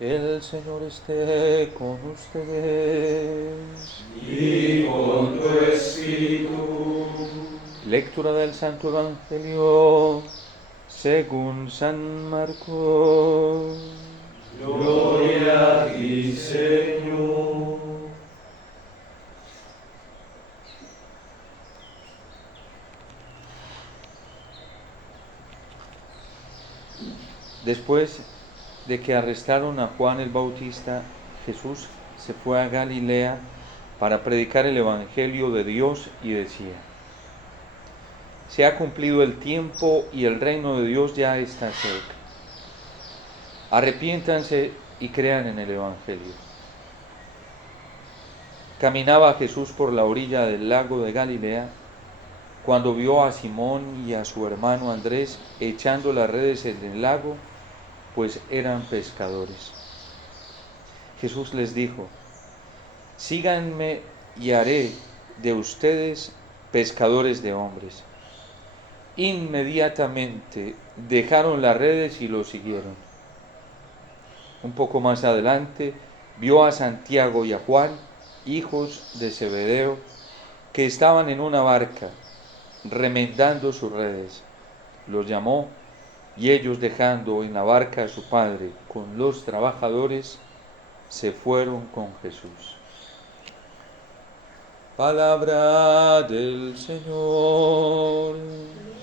El Señor esté con ustedes. Y con tu espíritu. Lectura del Santo Evangelio según San Marcos. Gloria a ti, Señor. Después de que arrestaron a Juan el Bautista, Jesús se fue a Galilea para predicar el Evangelio de Dios y decía: se ha cumplido el tiempo y el reino de Dios ya está cerca. Arrepiéntanse y crean en el Evangelio. Caminaba Jesús por la orilla del lago de Galilea cuando vio a Simón y a su hermano Andrés echando las redes en el lago, pues eran pescadores. Jesús les dijo: síganme y haré de ustedes pescadores de hombres. Inmediatamente dejaron las redes y lo siguieron. Un poco más adelante vio a Santiago y a Juan, hijos de Zebedeo, que estaban en una barca remendando sus redes. Los llamó y ellos, dejando en la barca a su padre con los trabajadores, se fueron con Jesús. Palabra del Señor.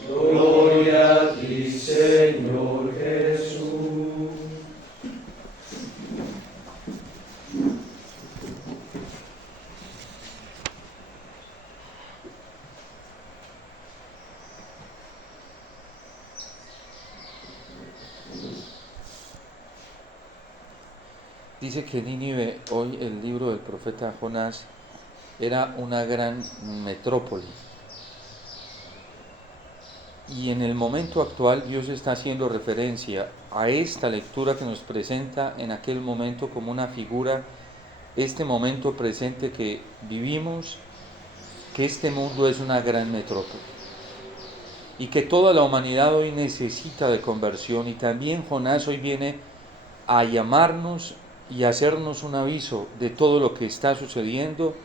Gloria a ti, Señor Jesús. Dice que Nínive, hoy el libro del profeta Jonás, era una gran metrópoli. Y en el momento actual Dios está haciendo referencia a esta lectura que nos presenta en aquel momento como una figura, este momento presente que vivimos, que este mundo es una gran metrópoli y que toda la humanidad hoy necesita de conversión. Y también Jonás hoy viene a llamarnos y hacernos un aviso de todo lo que está sucediendo,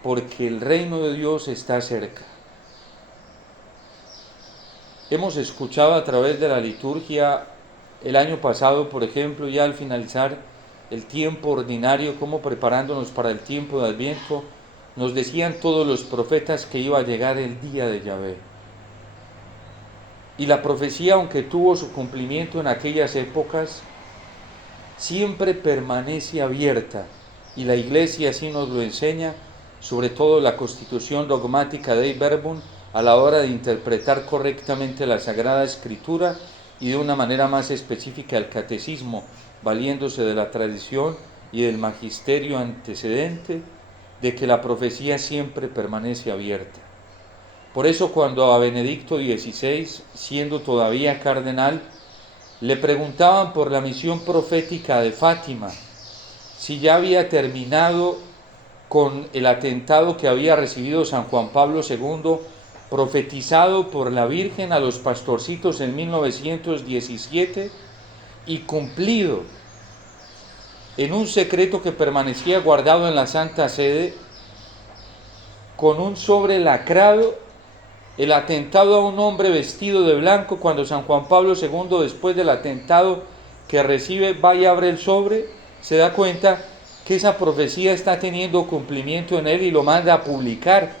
porque el reino de Dios está cerca. Hemos escuchado a través de la liturgia el año pasado, por ejemplo, ya al finalizar el tiempo ordinario, como preparándonos para el tiempo de Adviento, nos decían todos los profetas que iba a llegar el día de Yahvé. Y la profecía, aunque tuvo su cumplimiento en aquellas épocas, siempre permanece abierta, y la Iglesia así nos lo enseña, sobre todo la Constitución dogmática de Verbum, a la hora de interpretar correctamente la Sagrada Escritura y de una manera más específica el Catecismo, valiéndose de la tradición y del magisterio antecedente, de que la profecía siempre permanece abierta. Por eso cuando a Benedicto XVI, siendo todavía cardenal, le preguntaban por la misión profética de Fátima, si ya había terminado con el atentado que había recibido San Juan Pablo II, profetizado por la Virgen a los pastorcitos en 1917 y cumplido en un secreto que permanecía guardado en la Santa Sede, con un sobre lacrado, el atentado a un hombre vestido de blanco. Cuando San Juan Pablo II, después del atentado que recibe, va y abre el sobre, se da cuenta que esa profecía está teniendo cumplimiento en él y lo manda a publicar.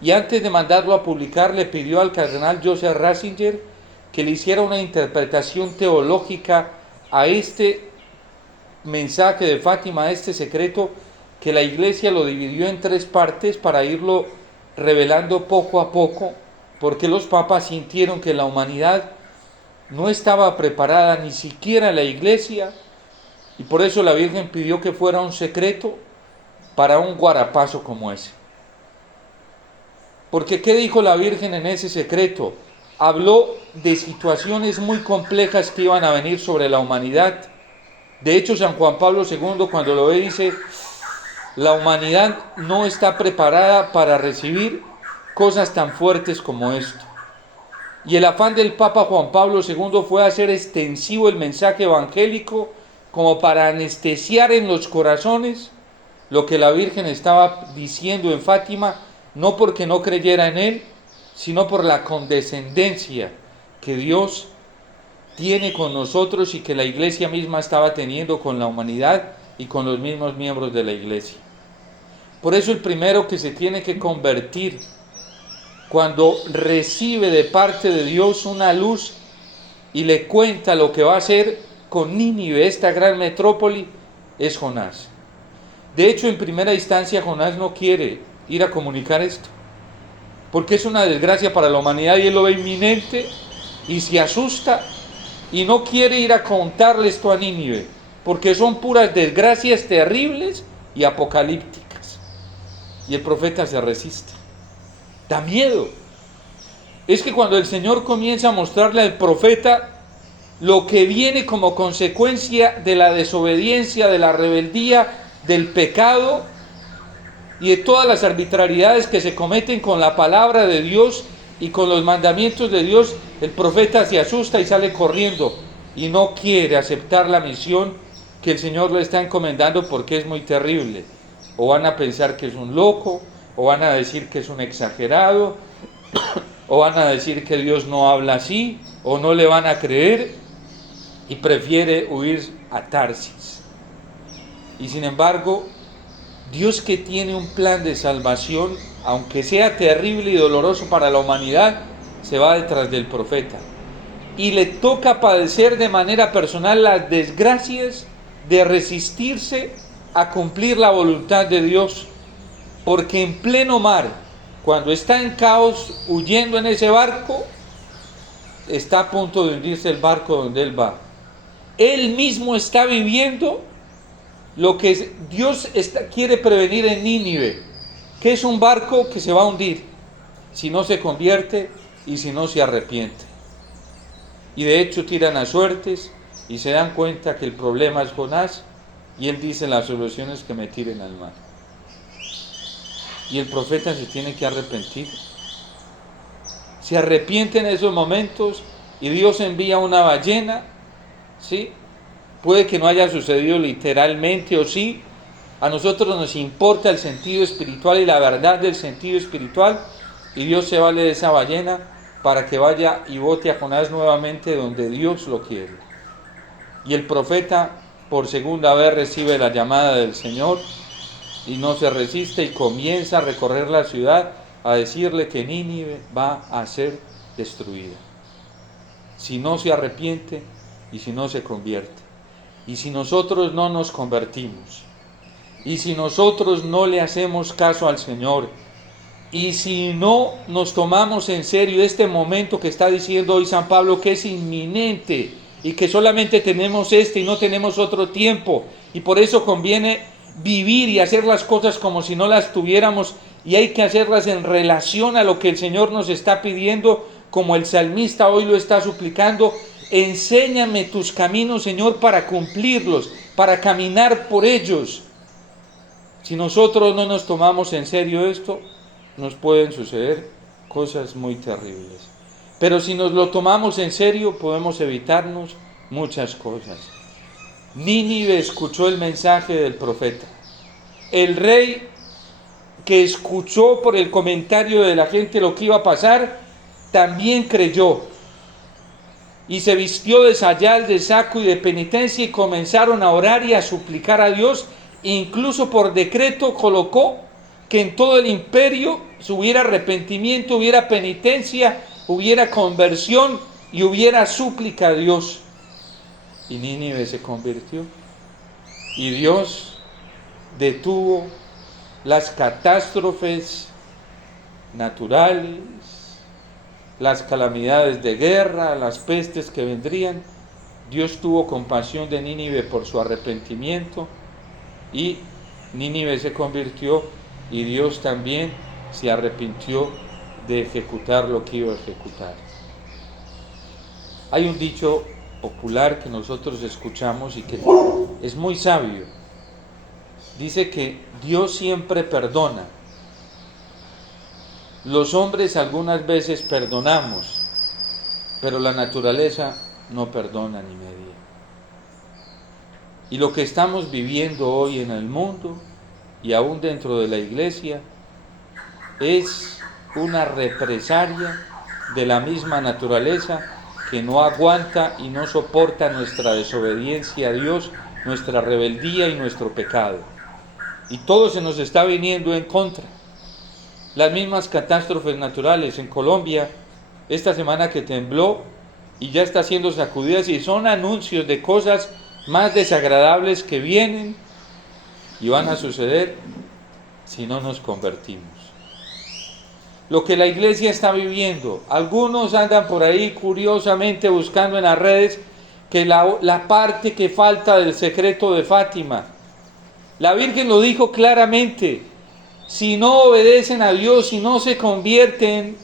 Y antes de mandarlo a publicar, le pidió al cardenal Joseph Ratzinger que le hiciera una interpretación teológica a este mensaje de Fátima, a este secreto, que la Iglesia lo dividió en 3 partes para irlo revelando poco a poco, porque los papas sintieron que la humanidad no estaba preparada, ni siquiera la Iglesia, y por eso la Virgen pidió que fuera un secreto para un guarapazo como ese. Porque ¿qué dijo la Virgen en ese secreto? Habló de situaciones muy complejas que iban a venir sobre la humanidad. De hecho, San Juan Pablo II, cuando lo ve, dice: la humanidad no está preparada para recibir cosas tan fuertes como esto. Y el afán del Papa Juan Pablo II fue hacer extensivo el mensaje evangélico como para anestesiar en los corazones lo que la Virgen estaba diciendo en Fátima, no porque no creyera en él, sino por la condescendencia que Dios tiene con nosotros y que la Iglesia misma estaba teniendo con la humanidad y con los mismos miembros de la Iglesia. Por eso el primero que se tiene que convertir cuando recibe de parte de Dios una luz y le cuenta lo que va a hacer con Nínive, esta gran metrópoli, es Jonás. De hecho, en primera instancia, Jonás no quiere ir a comunicar esto, porque es una desgracia para la humanidad y él lo ve inminente y se asusta y no quiere ir a contarle esto a Nínive, porque son puras desgracias terribles y apocalípticas. Y el profeta se resiste. Da miedo. Es que cuando el Señor comienza a mostrarle al profeta lo que viene como consecuencia de la desobediencia, de la rebeldía, del pecado y de todas las arbitrariedades que se cometen con la palabra de Dios y con los mandamientos de Dios, el profeta se asusta y sale corriendo y no quiere aceptar la misión que el Señor le está encomendando porque es muy terrible. O van a pensar que es un loco, o van a decir que es un exagerado, o van a decir que Dios no habla así, o no le van a creer, y prefiere huir a Tarsis. Y sin embargo, Dios, que tiene un plan de salvación, aunque sea terrible y doloroso para la humanidad, se va detrás del profeta. Y le toca padecer de manera personal las desgracias de resistirse a cumplir la voluntad de Dios. Porque en pleno mar, cuando está en caos, huyendo en ese barco, está a punto de hundirse el barco donde él va. Él mismo está viviendo lo que Dios quiere prevenir en Nínive, que es un barco que se va a hundir si no se convierte y si no se arrepiente. Y de hecho tiran a suertes y se dan cuenta que el problema es Jonás, y él dice: la solución es que me tiren al mar. Y el profeta se tiene que arrepentir. Se arrepiente en esos momentos y Dios envía una ballena, ¿sí? Puede que no haya sucedido literalmente, o sí. A nosotros nos importa el sentido espiritual y la verdad del sentido espiritual, y Dios se vale de esa ballena para que vaya y bote a Jonás nuevamente donde Dios lo quiere. Y el profeta por segunda vez recibe la llamada del Señor y no se resiste y comienza a recorrer la ciudad a decirle que Nínive va a ser destruida si no se arrepiente y si no se convierte. Y si nosotros no nos convertimos, y si nosotros no le hacemos caso al Señor, y si no nos tomamos en serio este momento que está diciendo hoy San Pablo, que es inminente y que solamente tenemos y no tenemos otro tiempo, y por eso conviene vivir y hacer las cosas como si no las tuviéramos, y hay que hacerlas en relación a lo que el Señor nos está pidiendo, como el salmista hoy lo está suplicando: enséñame tus caminos, Señor, para cumplirlos, para caminar por ellos. Si nosotros no nos tomamos en serio esto, nos pueden suceder cosas muy terribles. Pero si nos lo tomamos en serio, podemos evitarnos muchas cosas. Nínive escuchó el mensaje del profeta. El rey, que escuchó por el comentario de la gente lo que iba a pasar, también creyó. Y se vistió de sayal, de saco y de penitencia, y comenzaron a orar y a suplicar a Dios. Incluso por decreto colocó que en todo el imperio hubiera arrepentimiento, hubiera penitencia, hubiera conversión y hubiera súplica a Dios. Y Nínive se convirtió. Y Dios detuvo las catástrofes naturales, las calamidades de guerra, las pestes que vendrían. Dios tuvo compasión de Nínive por su arrepentimiento, y Nínive se convirtió, y Dios también se arrepintió de ejecutar lo que iba a ejecutar. Hay un dicho popular que nosotros escuchamos y que es muy sabio. Dice que Dios siempre perdona. Los hombres algunas veces perdonamos, pero la naturaleza no perdona ni media. Y lo que estamos viviendo hoy en el mundo y aún dentro de la iglesia es una represalia de la misma naturaleza que no aguanta y no soporta nuestra desobediencia a Dios, nuestra rebeldía y nuestro pecado. Y todo se nos está viniendo en contra. Las mismas catástrofes naturales en Colombia, esta semana que tembló y ya está siendo sacudidas, y son anuncios de cosas más desagradables que vienen y van a suceder si no nos convertimos. Lo que la iglesia está viviendo, algunos andan por ahí curiosamente buscando en las redes que la parte que falta del secreto de Fátima. La Virgen lo dijo claramente: si no obedecen a Dios, si no se convierten,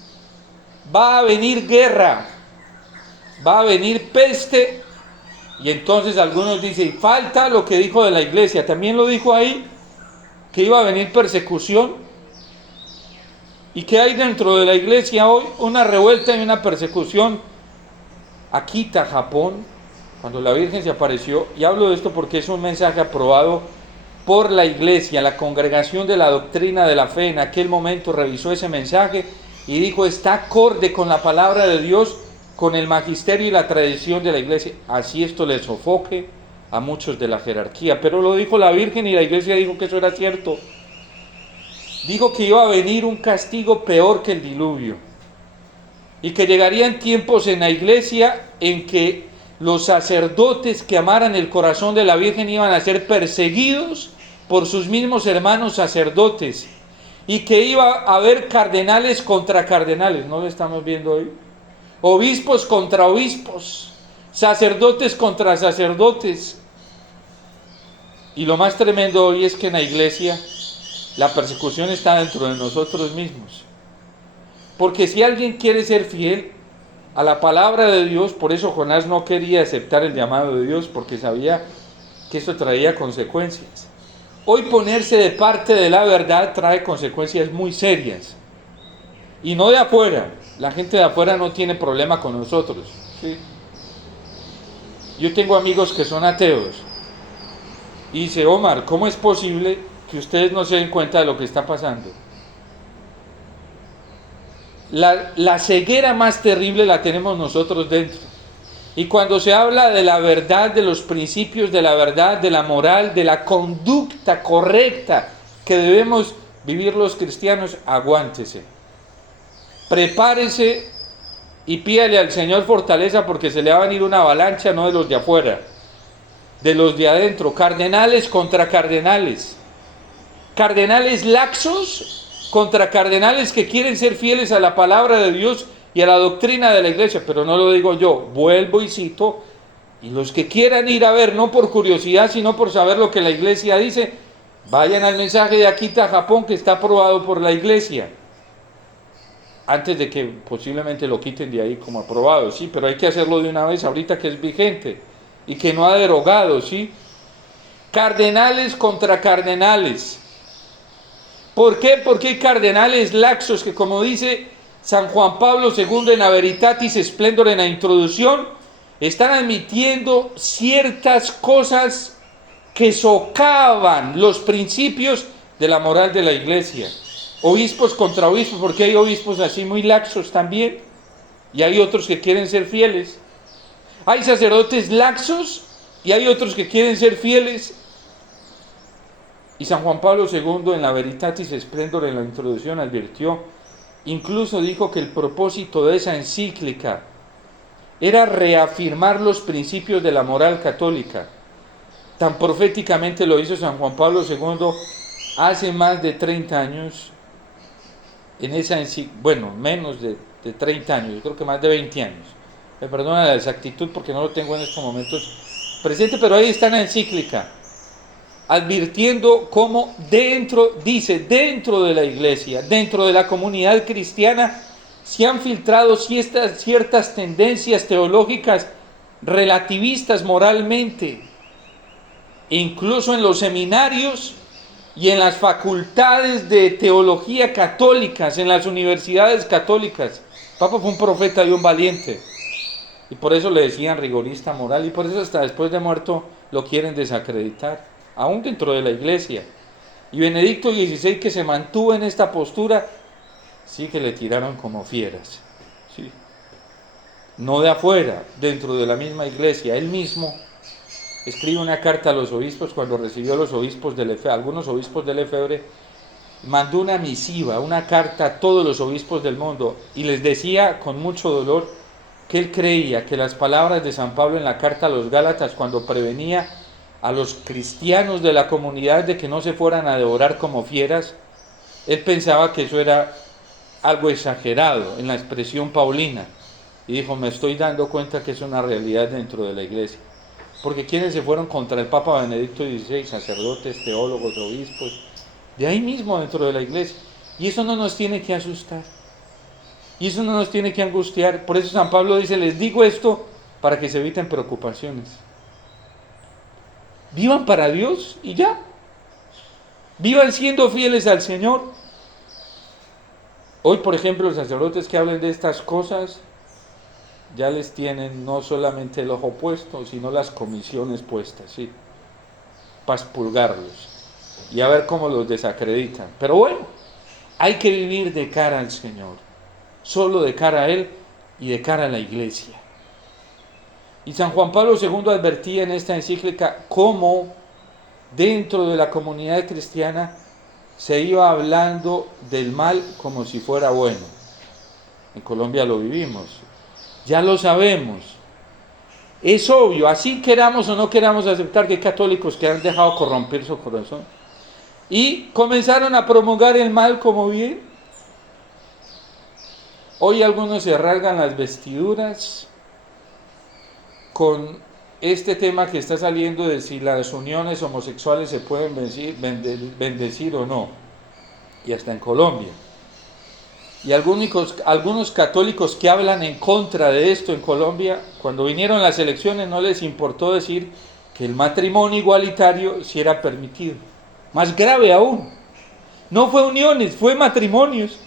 va a venir guerra, va a venir peste. Y entonces algunos dicen, falta lo que dijo de la iglesia. También lo dijo ahí, que iba a venir persecución. ¿Y qué hay dentro de la iglesia hoy? Una revuelta y una persecución. Akita, Japón, cuando la Virgen se apareció, y hablo de esto porque es un mensaje aprobado por la iglesia, la congregación de la doctrina de la fe, en aquel momento revisó ese mensaje y dijo, está acorde con la palabra de Dios, con el magisterio y la tradición de la iglesia. Así esto le sofoque a muchos de la jerarquía, pero lo dijo la Virgen y la iglesia dijo que eso era cierto. Dijo que iba a venir un castigo peor que el diluvio y que llegarían tiempos en la iglesia en que los sacerdotes que amaran el corazón de la Virgen iban a ser perseguidos por sus mismos hermanos sacerdotes y que iba a haber cardenales contra cardenales. ¿No lo estamos viendo hoy? Obispos contra obispos, sacerdotes contra sacerdotes. Y lo más tremendo hoy es que en la iglesia la persecución está dentro de nosotros mismos. Porque si alguien quiere ser fiel a la palabra de Dios, por eso Jonás no quería aceptar el llamado de Dios, porque sabía que esto traía consecuencias. Hoy ponerse de parte de la verdad trae consecuencias muy serias. Y no de afuera. La gente de afuera no tiene problema con nosotros, ¿sí? Yo tengo amigos que son ateos. Y dice, Omar, ¿cómo es posible que ustedes no se den cuenta de lo que está pasando? La ceguera más terrible la tenemos nosotros dentro. Y cuando se habla de la verdad, de los principios de la verdad, de la moral, de la conducta correcta que debemos vivir los cristianos, aguántese. Prepárese y pídale al Señor fortaleza, porque se le va a venir una avalancha, no de los de afuera, de los de adentro. Cardenales contra cardenales. Cardenales laxos contra cardenales que quieren ser fieles a la palabra de Dios y a la doctrina de la iglesia. Pero no lo digo yo, vuelvo y cito, y los que quieran ir a ver, no por curiosidad, sino por saber lo que la iglesia dice, vayan al mensaje de Akita, Japón, que está aprobado por la iglesia, antes de que posiblemente lo quiten de ahí como aprobado, sí, pero hay que hacerlo de una vez, ahorita que es vigente, y que no ha derogado, sí. Cardenales contra cardenales. ¿Por qué? Porque hay cardenales laxos que, como dice San Juan Pablo II en la Veritatis Splendor, en la introducción, están admitiendo ciertas cosas que socavan los principios de la moral de la iglesia. Obispos contra obispos, porque hay obispos así muy laxos también, y hay otros que quieren ser fieles. Hay sacerdotes laxos y hay otros que quieren ser fieles. Y San Juan Pablo II en la Veritatis Splendor, en la introducción, advirtió, incluso dijo que el propósito de esa encíclica era reafirmar los principios de la moral católica. Tan proféticamente lo hizo San Juan Pablo II hace más de 30 años, en esa bueno, menos de 30 años, yo creo que más de 20 años. Me perdona la exactitud porque no lo tengo en estos momentos presente, pero ahí está en la encíclica, advirtiendo cómo dentro de la iglesia, dentro de la comunidad cristiana, se han filtrado ciertas tendencias teológicas relativistas moralmente, incluso en los seminarios y en las facultades de teología católicas, en las universidades católicas. Papa fue un profeta y un valiente, y por eso le decían rigorista moral, y por eso hasta después de muerto lo quieren desacreditar, aún dentro de la iglesia. Y Benedicto XVI, que se mantuvo en esta postura, sí que le tiraron como fieras. Sí. No de afuera, dentro de la misma iglesia. Él mismo escribe una carta a los obispos cuando recibió a los obispos de Lefebvre, algunos obispos de Lefebvre, mandó una misiva, una carta a todos los obispos del mundo y les decía con mucho dolor que él creía que las palabras de San Pablo en la carta a los Gálatas, cuando prevenía a los cristianos de la comunidad de que no se fueran a devorar como fieras, él pensaba que eso era algo exagerado en la expresión paulina, y dijo: me estoy dando cuenta que es una realidad dentro de la iglesia, porque quienes se fueron contra el Papa Benedicto XVI, sacerdotes, teólogos, obispos, de ahí mismo dentro de la iglesia, y eso no nos tiene que asustar, y eso no nos tiene que angustiar. Por eso San Pablo dice: les digo esto para que se eviten preocupaciones. Vivan para Dios y ya. Vivan siendo fieles al Señor. Hoy, por ejemplo, los sacerdotes que hablen de estas cosas ya les tienen no solamente el ojo puesto, sino las comisiones puestas, ¿sí?, para expurgarlos y a ver cómo los desacreditan. Pero bueno, hay que vivir de cara al Señor, solo de cara a Él y de cara a la iglesia. Y San Juan Pablo II advertía en esta encíclica cómo dentro de la comunidad cristiana se iba hablando del mal como si fuera bueno. En Colombia lo vivimos, ya lo sabemos. Es obvio, así queramos o no queramos aceptar que hay católicos que han dejado corromper su corazón y comenzaron a promulgar el mal como bien. Hoy algunos se rasgan las vestiduras con este tema que está saliendo de si las uniones homosexuales se pueden bendecir o no, y hasta en Colombia. Y algunos católicos que hablan en contra de esto en Colombia, cuando vinieron las elecciones no les importó decir que el matrimonio igualitario sí era permitido. Más grave aún, no fue uniones, fue matrimonios.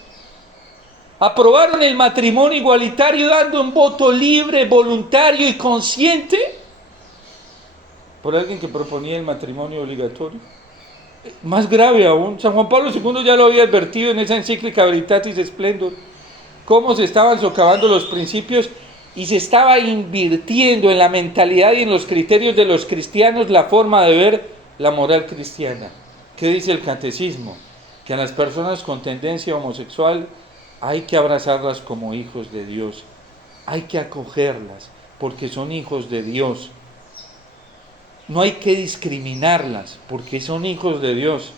Aprobaron el matrimonio igualitario dando un voto libre, voluntario y consciente por alguien que proponía el matrimonio obligatorio. Más grave aún, San Juan Pablo II ya lo había advertido en esa encíclica Veritatis Splendor, cómo se estaban socavando los principios y se estaba invirtiendo en la mentalidad y en los criterios de los cristianos la forma de ver la moral cristiana. ¿Qué dice el catecismo? Que a las personas con tendencia homosexual hay que abrazarlas como hijos de Dios, hay que acogerlas porque son hijos de Dios. No hay que discriminarlas porque son hijos de Dios,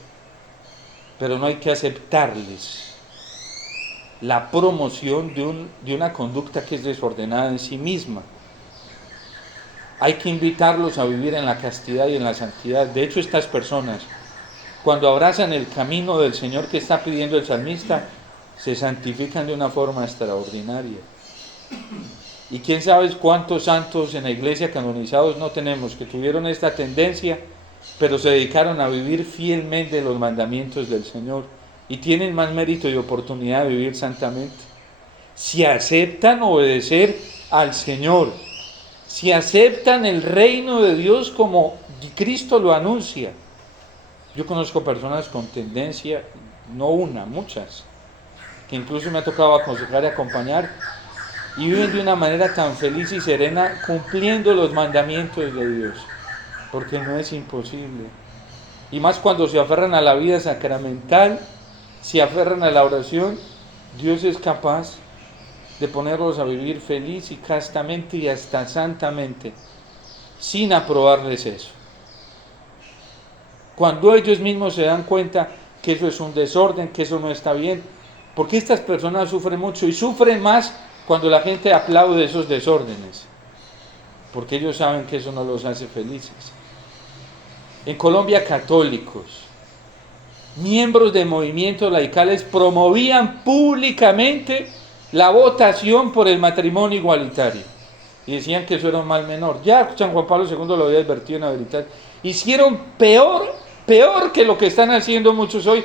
pero no hay que aceptarles la promoción de una conducta que es desordenada en sí misma. Hay que invitarlos a vivir en la castidad y en la santidad. De hecho, estas personas, cuando abrazan el camino del Señor que está pidiendo el salmista, se santifican de una forma extraordinaria. Y quién sabe cuántos santos en la iglesia canonizados no tenemos que tuvieron esta tendencia, pero se dedicaron a vivir fielmente los mandamientos del Señor y tienen más mérito y oportunidad de vivir santamente. Si aceptan obedecer al Señor, si aceptan el reino de Dios como Cristo lo anuncia. Yo conozco personas con tendencia, no una, muchas, que incluso me ha tocado aconsejar y acompañar, y viven de una manera tan feliz y serena cumpliendo los mandamientos de Dios, porque no es imposible. Y más cuando se aferran a la vida sacramental, se aferran a la oración, Dios es capaz de ponerlos a vivir feliz y castamente y hasta santamente, sin aprobarles eso. Cuando ellos mismos se dan cuenta que eso es un desorden, que eso no está bien, porque estas personas sufren mucho y sufren más cuando la gente aplaude esos desórdenes, porque ellos saben que eso no los hace felices. En Colombia, católicos, miembros de movimientos laicales promovían públicamente la votación por el matrimonio igualitario y decían que eso era un mal menor. Ya San Juan Pablo II lo había advertido en la Veritas. Hicieron peor que lo que están haciendo muchos hoy,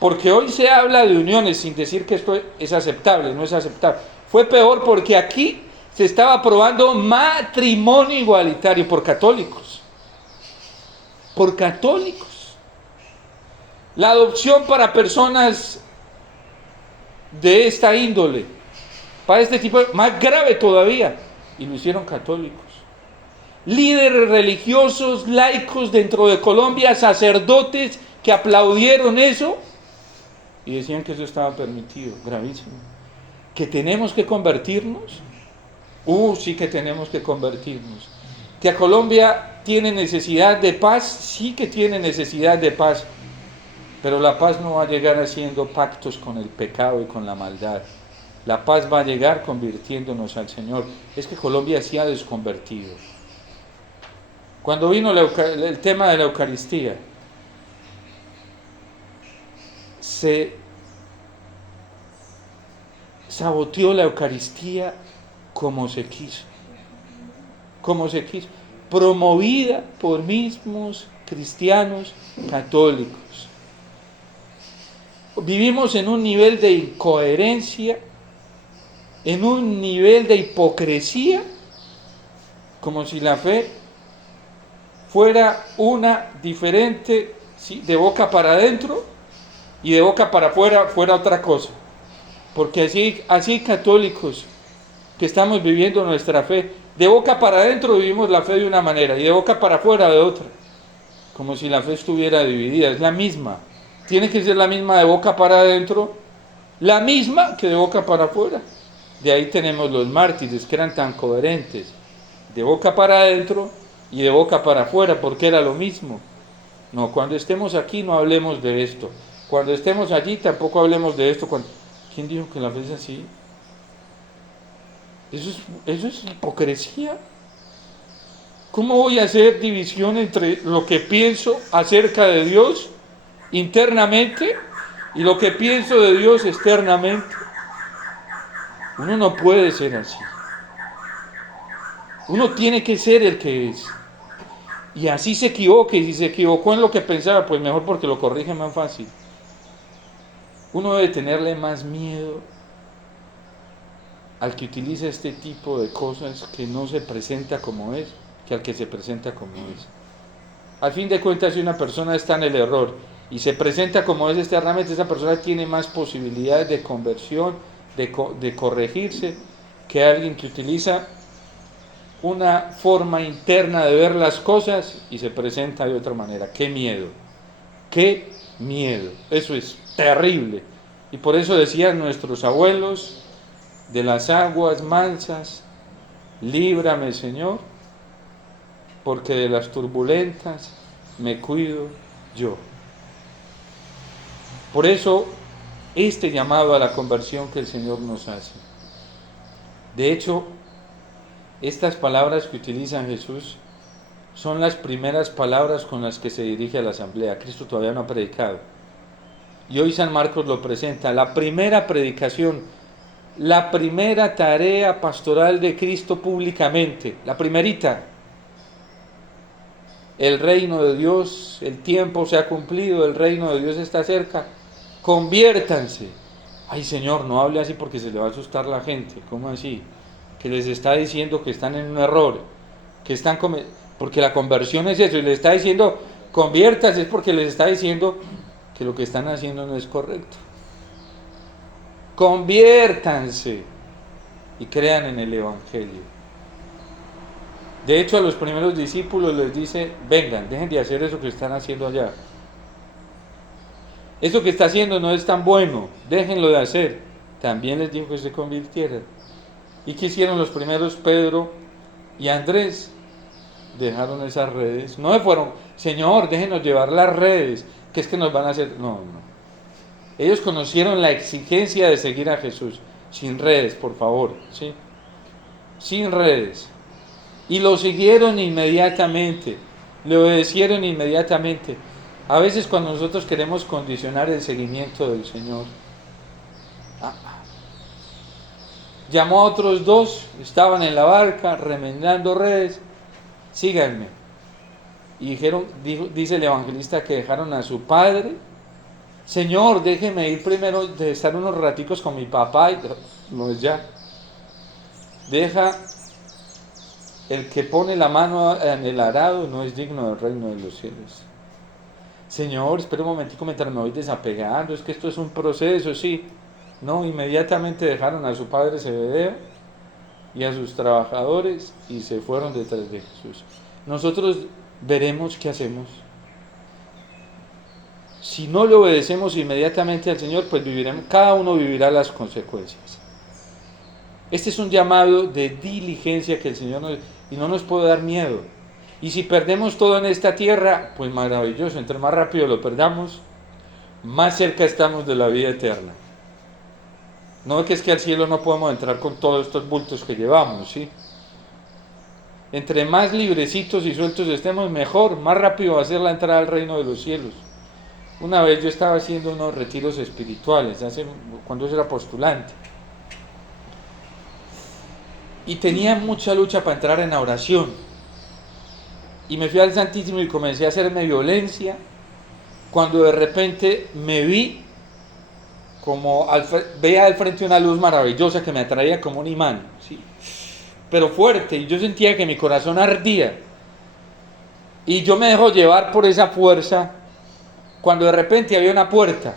porque hoy se habla de uniones sin decir que esto es aceptable, no es aceptable. Fue peor porque aquí se estaba aprobando matrimonio igualitario por católicos. por católicos. La adopción para personas de esta índole, para este tipo, más grave todavía, y lo hicieron católicos. Líderes religiosos, laicos dentro de Colombia, sacerdotes que aplaudieron eso y decían que eso estaba permitido, gravísimo. ¿Que tenemos que convertirnos? Sí que tenemos que convertirnos. ¿Que Colombia tiene necesidad de paz? Sí que tiene necesidad de paz, pero la paz no va a llegar haciendo pactos con el pecado y con la maldad. La paz va a llegar convirtiéndonos al Señor. Es que Colombia se ha desconvertido. Cuando vino el tema de la Eucaristía, se saboteó la Eucaristía como se quiso, promovida por mismos cristianos católicos. Vivimos en un nivel de incoherencia, en un nivel de hipocresía, como si la fe fuera una diferente, ¿sí?, de boca para adentro y de boca para afuera fuera otra cosa. Porque así católicos que estamos viviendo nuestra fe, de boca para adentro vivimos la fe de una manera y de boca para afuera de otra, como si la fe estuviera dividida. Es la misma, tiene que ser la misma de boca para adentro, la misma que de boca para afuera. De ahí tenemos los mártires que eran tan coherentes, de boca para adentro y de boca para afuera, porque era lo mismo. No, cuando estemos aquí no hablemos de esto, cuando estemos allí tampoco hablemos de esto. ¿Quién dijo que la fe es así? Eso es hipocresía. ¿Cómo voy a hacer división entre lo que pienso acerca de Dios internamente y lo que pienso de Dios externamente? Uno no puede ser así. Uno tiene que ser el que es. Y así se equivoque, y si se equivocó en lo que pensaba, pues mejor, porque lo corrige más fácil. Uno debe tenerle más miedo al que utiliza este tipo de cosas, que no se presenta como es, que al que se presenta como es. Al fin de cuentas, si una persona está en el error y se presenta como es externamente, esa persona tiene más posibilidades de conversión, de corregirse, que alguien que utiliza una forma interna de ver las cosas y se presenta de otra manera. ¡Qué miedo! ¡Qué miedo! Eso es terrible. Y por eso decían nuestros abuelos: de las aguas mansas, líbrame, Señor, porque de las turbulentas me cuido yo. Por eso, este llamado a la conversión que el Señor nos hace. De hecho, estas palabras que utiliza Jesús son las primeras palabras con las que se dirige a la asamblea. Cristo todavía no ha predicado. Y hoy San Marcos lo presenta, la primera predicación, la primera tarea pastoral de Cristo públicamente, la primerita. El reino de Dios, el tiempo se ha cumplido, el reino de Dios está cerca, conviértanse. Ay, Señor, no hable así porque se le va a asustar la gente. ¿Cómo así? Que les está diciendo que están en un error, que están porque la conversión es eso, y les está diciendo conviértanse, es porque les está diciendo que lo que están haciendo no es correcto. Conviértanse y crean en el Evangelio. De hecho, a los primeros discípulos les dice: vengan, dejen de hacer eso que están haciendo allá. Eso que está haciendo no es tan bueno, déjenlo de hacer. También les dijo que se convirtieran. ¿Y qué hicieron los primeros? Pedro y Andrés dejaron esas redes. No fueron: Señor, déjenos llevar las redes, que es que nos van a hacer. No. Ellos conocieron la exigencia de seguir a Jesús. Sin redes, por favor, ¿sí? Sin redes. Y lo siguieron inmediatamente, le obedecieron inmediatamente. A veces cuando nosotros queremos condicionar el seguimiento del Señor, llamó a otros dos, estaban en la barca remendando redes: síganme. Y dice el evangelista que dejaron a su padre. Señor, déjeme ir primero, de estar unos raticos con mi papá. No es ya. Deja el que pone la mano en el arado no es digno del reino de los cielos. Señor, espera un momentico mientras me voy desapegando, es que esto es un proceso, sí. No, inmediatamente dejaron a su padre Zebedeo y a sus trabajadores y se fueron detrás de Jesús. Nosotros veremos qué hacemos. Si no le obedecemos inmediatamente al Señor, pues viviremos, cada uno vivirá las consecuencias. Este es un llamado de diligencia que el Señor nos, y no nos puede dar miedo. Y si perdemos todo en esta tierra, pues maravilloso, entre más rápido lo perdamos, más cerca estamos de la vida eterna. No es que al cielo no podemos entrar con todos estos bultos que llevamos, ¿sí? Entre más librecitos y sueltos estemos, mejor, más rápido va a ser la entrada al reino de los cielos. Una vez yo estaba haciendo unos retiros espirituales, cuando yo era postulante, y tenía mucha lucha para entrar en la oración, y me fui al Santísimo y comencé a hacerme violencia, cuando de repente me vi como veía al frente una luz maravillosa que me atraía como un imán, ¿sí? Pero fuerte, y yo sentía que mi corazón ardía, y yo me dejo llevar por esa fuerza, cuando de repente había una puerta,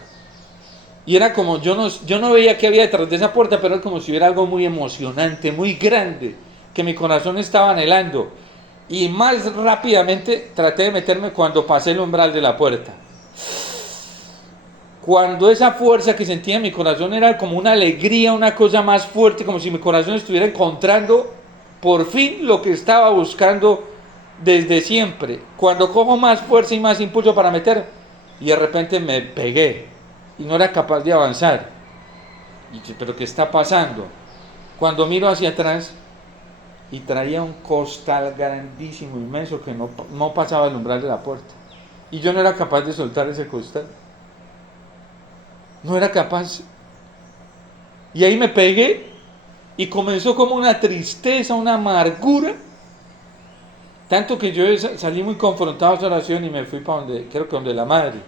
y era como, yo no veía qué había detrás de esa puerta, pero era como si hubiera algo muy emocionante, muy grande, que mi corazón estaba anhelando, y más rápidamente traté de meterme cuando pasé el umbral de la puerta. Cuando esa fuerza que sentía en mi corazón era como una alegría, una cosa más fuerte, como si mi corazón estuviera encontrando por fin lo que estaba buscando desde siempre. Cuando cojo más fuerza y más impulso para meter, y de repente me pegué y no era capaz de avanzar. ¿Pero qué está pasando? Cuando miro hacia atrás y traía un costal grandísimo, inmenso, que no pasaba el umbral de la puerta. Y yo no era capaz de soltar ese costal. No era capaz. Y ahí me pegué y comenzó como una tristeza, una amargura. Tanto que yo salí muy confrontado a esa oración y me fui para donde la madre.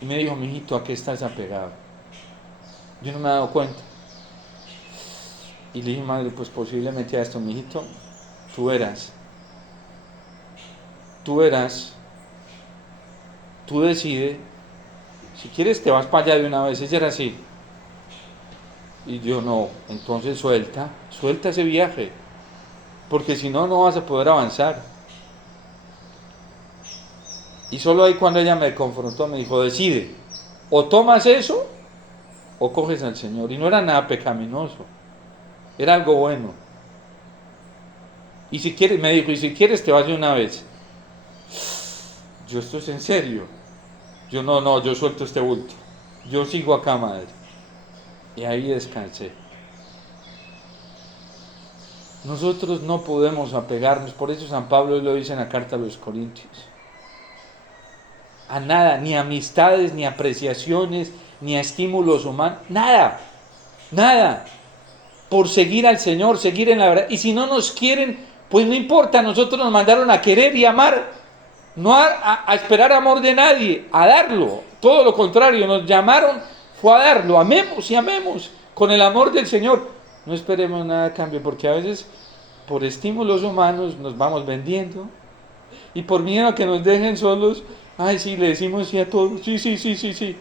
Y me dijo, mijito, ¿a qué estás apegado? Yo no me he dado cuenta. Y le dije, madre, pues posiblemente a esto, mijito, tú verás, tú decides, si quieres te vas para allá de una vez. Ella era así. Y yo no, entonces suelta ese viaje, porque si no, no vas a poder avanzar. Y solo ahí cuando ella me confrontó, me dijo, decide, o tomas eso, o coges al Señor. Y no era nada pecaminoso, era algo bueno. Y si quieres, me dijo, y si quieres te vas de una vez. Yo, esto es en serio. Yo no, yo suelto este bulto. Yo sigo acá, madre. Y ahí descansé. Nosotros no podemos apegarnos, por eso San Pablo lo dice en la carta a los Corintios. A nada, ni amistades, ni apreciaciones, ni a estímulos humanos, nada. Por seguir al Señor, seguir en la verdad. Y si no nos quieren, pues no importa, nosotros nos mandaron a querer y amar, no a esperar amor de nadie, a darlo. Todo lo contrario, nos llamaron, fue a darlo. Amemos y amemos con el amor del Señor. No esperemos nada a cambio, porque a veces por estímulos humanos nos vamos vendiendo y por miedo a que nos dejen solos, ay sí, le decimos sí a todo, sí.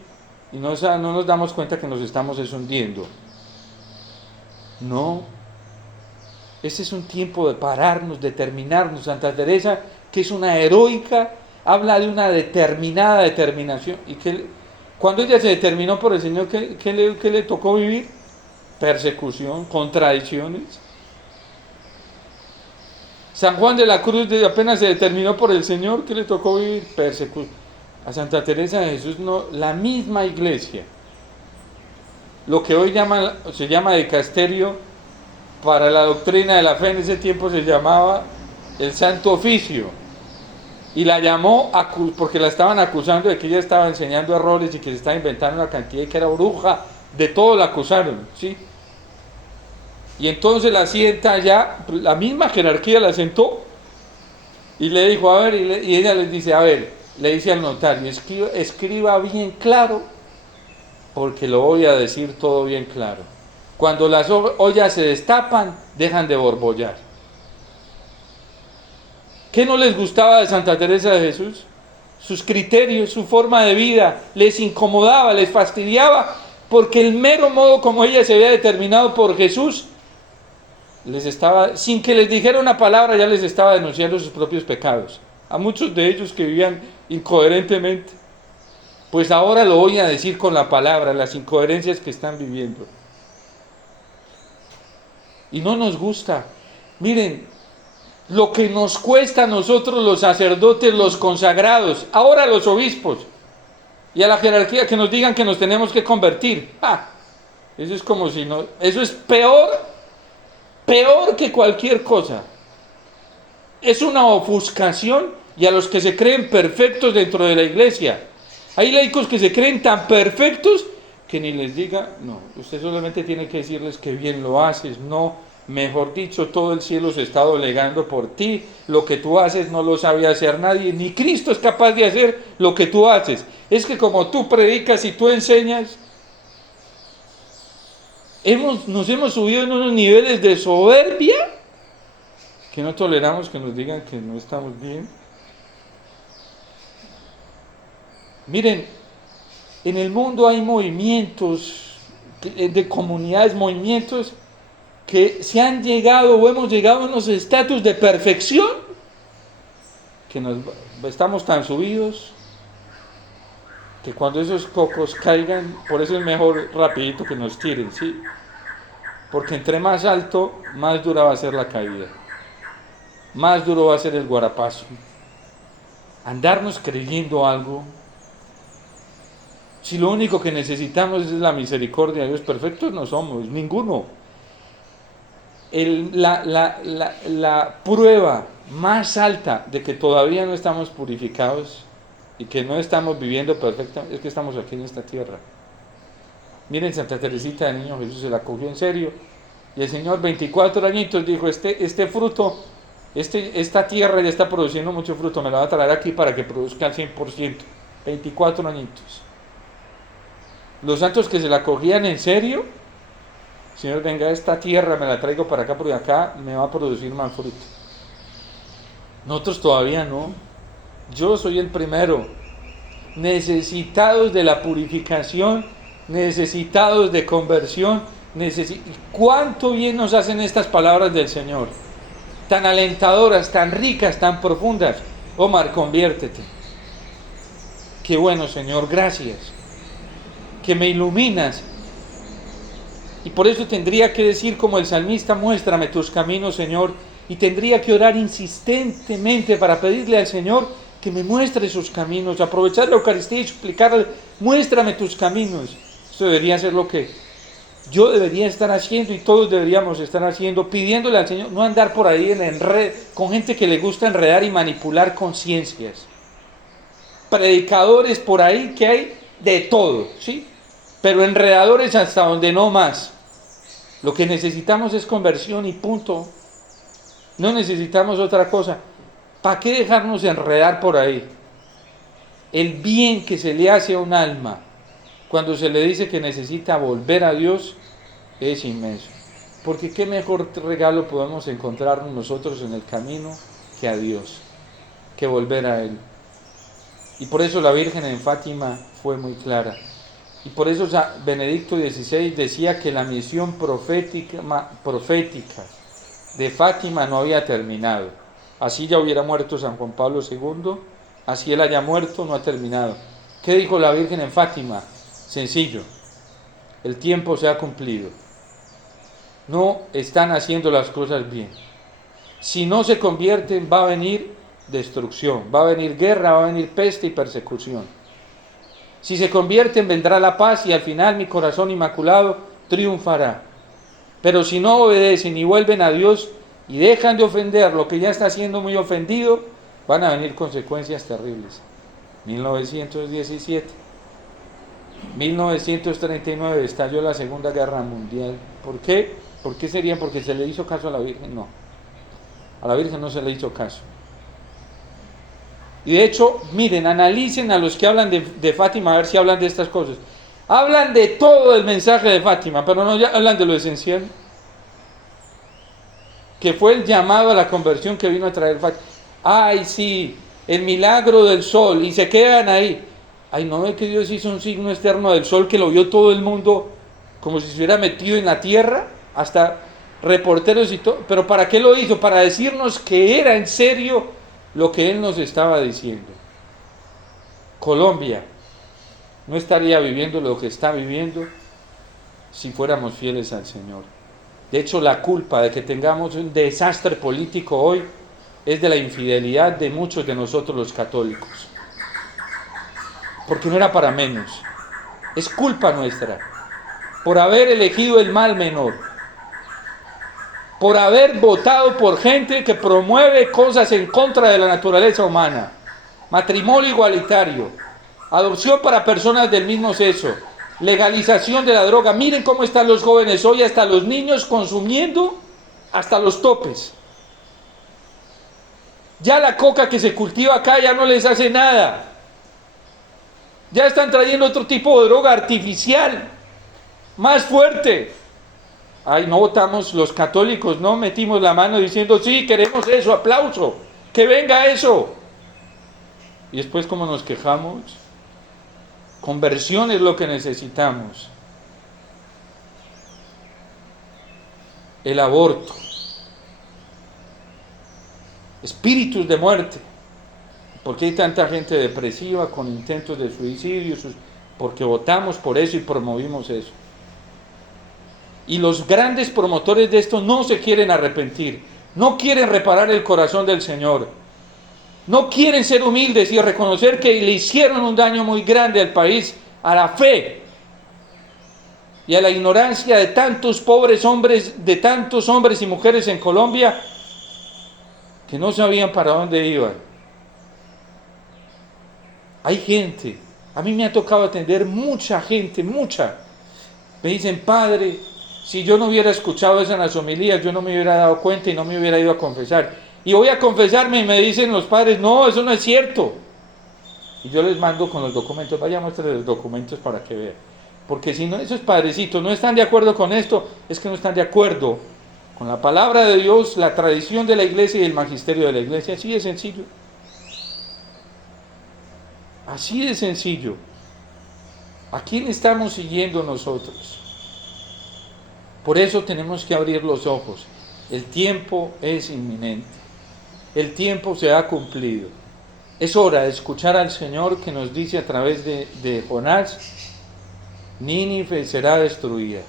Y no nos damos cuenta que nos estamos hundiendo. No, este es un tiempo de pararnos, determinarnos. Santa Teresa, que es una heroica, habla de una determinada determinación. Y cuando ella se determinó por el Señor, ¿qué le tocó vivir? Persecución, contradicciones. San Juan de la Cruz apenas se determinó por el Señor, ¿qué le tocó vivir? Persecución. A Santa Teresa de Jesús no, la misma iglesia. Lo que hoy se llama dicasterio, para la doctrina de la fe en ese tiempo se llamaba el Santo Oficio. Y la llamó porque la estaban acusando de que ella estaba enseñando errores y que se estaba inventando una cantidad y que era bruja. De todo la acusaron, ¿sí? Y entonces la sienta allá, la misma jerarquía la sentó y le dijo, a ver, y ella les dice, a ver, le dice al notario, escriba bien claro, porque lo voy a decir todo bien claro. Cuando las ollas se destapan, dejan de borbollar. ¿Qué no les gustaba de Santa Teresa de Jesús? Sus criterios, su forma de vida, les incomodaba, les fastidiaba, porque el mero modo como ella se había determinado por Jesús, les estaba, sin que les dijera una palabra, ya les estaba denunciando sus propios pecados. A muchos de ellos que vivían incoherentemente, pues ahora lo voy a decir con la palabra, las incoherencias que están viviendo. Y no nos gusta. Miren, lo que nos cuesta a nosotros los sacerdotes, los consagrados, ahora los obispos, y a la jerarquía que nos digan que nos tenemos que convertir. Eso es como si no, eso es peor que cualquier cosa. Es una ofuscación, y a los que se creen perfectos dentro de la iglesia. Hay laicos que se creen tan perfectos que ni les diga, no, usted solamente tiene que decirles que bien lo haces, no, mejor dicho, todo el cielo se está doblegando por ti, lo que tú haces no lo sabe hacer nadie, ni Cristo es capaz de hacer lo que tú haces. Es que como tú predicas y tú enseñas, nos hemos subido en unos niveles de soberbia que no toleramos que nos digan que no estamos bien. Miren, en el mundo hay movimientos de comunidades, movimientos que se han llegado o hemos llegado a unos estatus de perfección que estamos tan subidos que cuando esos cocos caigan, por eso es mejor rapidito que nos tiren, ¿sí? Porque entre más alto, más dura va a ser la caída, más duro va a ser el guarapazo. Andarnos creyendo algo, si lo único que necesitamos es la misericordia de Dios, perfectos no somos, ninguno. La prueba más alta de que todavía no estamos purificados y que no estamos viviendo perfectamente es que estamos aquí en esta tierra. Miren, Santa Teresita del Niño Jesús se la cogió en serio, y el Señor 24 añitos dijo, este fruto, esta tierra ya está produciendo mucho fruto, me la va a traer aquí para que produzca al 100%, 24 añitos. Los santos que se la cogían en serio, Señor, venga, esta tierra me la traigo para acá, porque acá me va a producir más fruto. Nosotros todavía no. Yo soy el primero, necesitados de la purificación, necesitados de conversión. ¿Cuánto bien nos hacen estas palabras del Señor? Tan alentadoras, tan ricas, tan profundas. Omar, conviértete. Qué bueno, Señor, gracias, que me iluminas. Y por eso tendría que decir como el salmista, muéstrame tus caminos, Señor, y tendría que orar insistentemente para pedirle al Señor que me muestre sus caminos, aprovechar la Eucaristía y suplicarle, muéstrame tus caminos. Esto debería ser lo que yo debería estar haciendo y todos deberíamos estar haciendo, pidiéndole al Señor, no andar por ahí en enred, con gente que le gusta enredar y manipular conciencias. Predicadores por ahí que hay de todo, ¿sí? Pero enredadores hasta donde no más. Lo que necesitamos es conversión y punto. No necesitamos otra cosa. ¿Para qué dejarnos enredar por ahí? El bien que se le hace a un alma cuando se le dice que necesita volver a Dios es inmenso. Porque qué mejor regalo podemos encontrarnos nosotros en el camino que a Dios, que volver a Él. Y por eso la Virgen en Fátima fue muy clara. Y por eso Benedicto XVI decía que la misión profética de Fátima no había terminado. Así ya hubiera muerto San Juan Pablo II, así él haya muerto, no ha terminado. ¿Qué dijo la Virgen en Fátima? Sencillo, el tiempo se ha cumplido. No están haciendo las cosas bien. Si no se convierten, va a venir destrucción, va a venir guerra, va a venir peste y persecución. Si se convierten, vendrá la paz y al final mi corazón inmaculado triunfará. Pero si no obedecen y vuelven a Dios y dejan de ofender lo que ya está siendo muy ofendido, van a venir consecuencias terribles. 1917, 1939 estalló la Segunda Guerra Mundial. ¿Por qué? ¿Por qué serían? ¿Porque se le hizo caso a la Virgen? No. A la Virgen no se le hizo caso. Y de hecho, miren, analicen a los que hablan de Fátima, a ver si hablan de estas cosas. Hablan de todo el mensaje de Fátima, pero no hablan de lo esencial, que fue el llamado a la conversión que vino a traer Fátima. Ay, sí, el milagro del sol, y se quedan ahí. Ay, ¿no ve que Dios hizo un signo externo del sol que lo vio todo el mundo como si se hubiera metido en la tierra? Hasta reporteros y todo. ¿Pero para qué lo hizo? Para decirnos que era en serio lo que Él nos estaba diciendo. Colombia no estaría viviendo lo que está viviendo si fuéramos fieles al Señor. De hecho, la culpa de que tengamos un desastre político hoy es de la infidelidad de muchos de nosotros los católicos. Porque no era para menos. Es culpa nuestra por haber elegido el mal menor, por haber votado por gente que promueve cosas en contra de la naturaleza humana, matrimonio igualitario, adopción para personas del mismo sexo, legalización de la droga. Miren cómo están los jóvenes hoy, hasta los niños consumiendo hasta los topes. Ya la coca que se cultiva acá ya no les hace nada. Ya están trayendo otro tipo de droga artificial, más fuerte. Ay, no votamos los católicos, no metimos la mano diciendo, sí, queremos eso, aplauso, que venga eso. Y después, ¿cómo nos quejamos? Conversión es lo que necesitamos. El aborto. Espíritus de muerte. ¿Por qué hay tanta gente depresiva con intentos de suicidio? Porque votamos por eso y promovimos eso. Y los grandes promotores de esto no se quieren arrepentir, no quieren reparar el corazón del Señor, no quieren ser humildes y reconocer que le hicieron un daño muy grande al país, a la fe y a la ignorancia de tantos pobres hombres, de tantos hombres y mujeres en Colombia que no sabían para dónde iban. Hay gente, a mí me ha tocado atender mucha gente, mucha. Me dicen, padre, si yo no hubiera escuchado eso en las homilías, yo no me hubiera dado cuenta y no me hubiera ido a confesar. Y voy a confesarme y me dicen los padres, no, eso no es cierto. Y yo les mando con los documentos, vaya, muéstrales los documentos para que vean. Porque si no, esos padrecitos no están de acuerdo con esto, es que no están de acuerdo con la palabra de Dios, la tradición de la iglesia y el magisterio de la iglesia. Así de sencillo. Así de sencillo. ¿A quién estamos siguiendo nosotros? Por eso tenemos que abrir los ojos. El tiempo es inminente. El tiempo se ha cumplido. Es hora de escuchar al Señor que nos dice a través de Jonás, Nínive será destruida.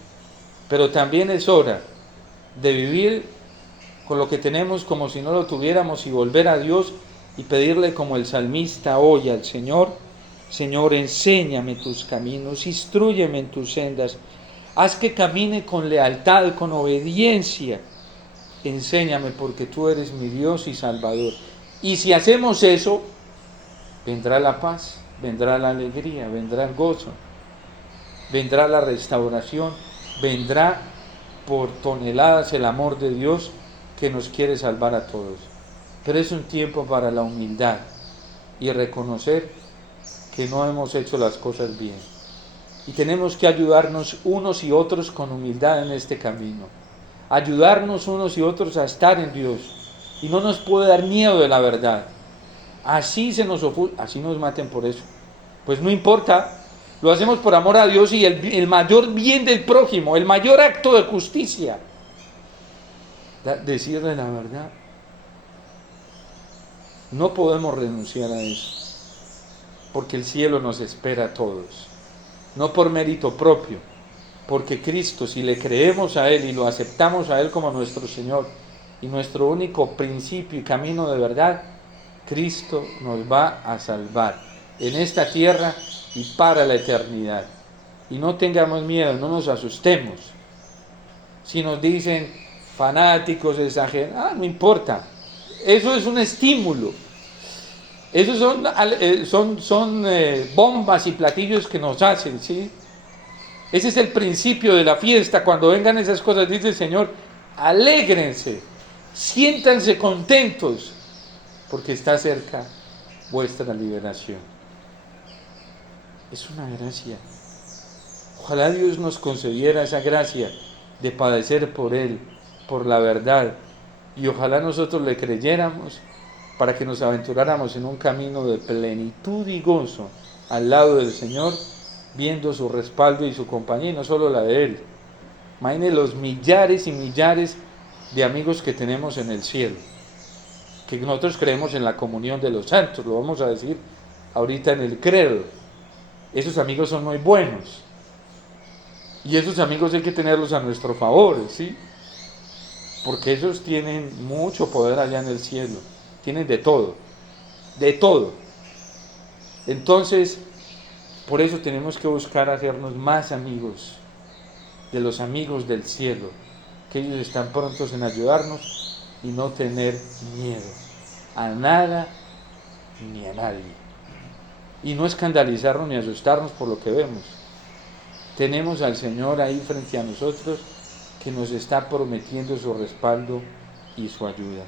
Pero también es hora de vivir con lo que tenemos como si no lo tuviéramos y volver a Dios y pedirle como el salmista hoy al Señor, Señor, enséñame tus caminos, instrúyeme en tus sendas, haz que camine con lealtad, con obediencia, enséñame porque tú eres mi Dios y Salvador. Y si hacemos eso, vendrá la paz, vendrá la alegría, vendrá el gozo, vendrá la restauración, vendrá por toneladas el amor de Dios que nos quiere salvar a todos. Pero es un tiempo para la humildad y reconocer que no hemos hecho las cosas bien. Y tenemos que ayudarnos unos y otros con humildad en este camino. Ayudarnos unos y otros a estar en Dios. Y no nos puede dar miedo de la verdad. Así así nos maten por eso. Pues no importa, lo hacemos por amor a Dios y el mayor bien del prójimo, el mayor acto de justicia. Decirle la verdad. No podemos renunciar a eso, porque el cielo nos espera a todos. No por mérito propio, porque Cristo, si le creemos a Él y lo aceptamos a Él como nuestro Señor y nuestro único principio y camino de verdad, Cristo nos va a salvar en esta tierra y para la eternidad. Y no tengamos miedo, no nos asustemos. Si nos dicen fanáticos, exagerados, no importa. Eso es un estímulo. Esos son bombas y platillos que nos hacen, ¿sí? Ese es el principio de la fiesta. Cuando vengan esas cosas, dice el Señor, alégrense, siéntanse contentos, porque está cerca vuestra liberación. Es una gracia. Ojalá Dios nos concediera esa gracia de padecer por Él, por la verdad, y ojalá nosotros le creyéramos para que nos aventuráramos en un camino de plenitud y gozo al lado del Señor, viendo su respaldo y su compañía, y no solo la de Él. Imaginen los millares y millares de amigos que tenemos en el cielo, que nosotros creemos en la comunión de los santos, lo vamos a decir ahorita en el credo. Esos amigos son muy buenos, y esos amigos hay que tenerlos a nuestro favor, ¿sí? Porque esos tienen mucho poder allá en el cielo, tienen de todo, de todo. Entonces, por eso tenemos que buscar hacernos más amigos de los amigos del cielo, que ellos están prontos en ayudarnos y no tener miedo a nada ni a nadie. Y no escandalizarnos ni asustarnos por lo que vemos. Tenemos al Señor ahí frente a nosotros que nos está prometiendo su respaldo y su ayuda.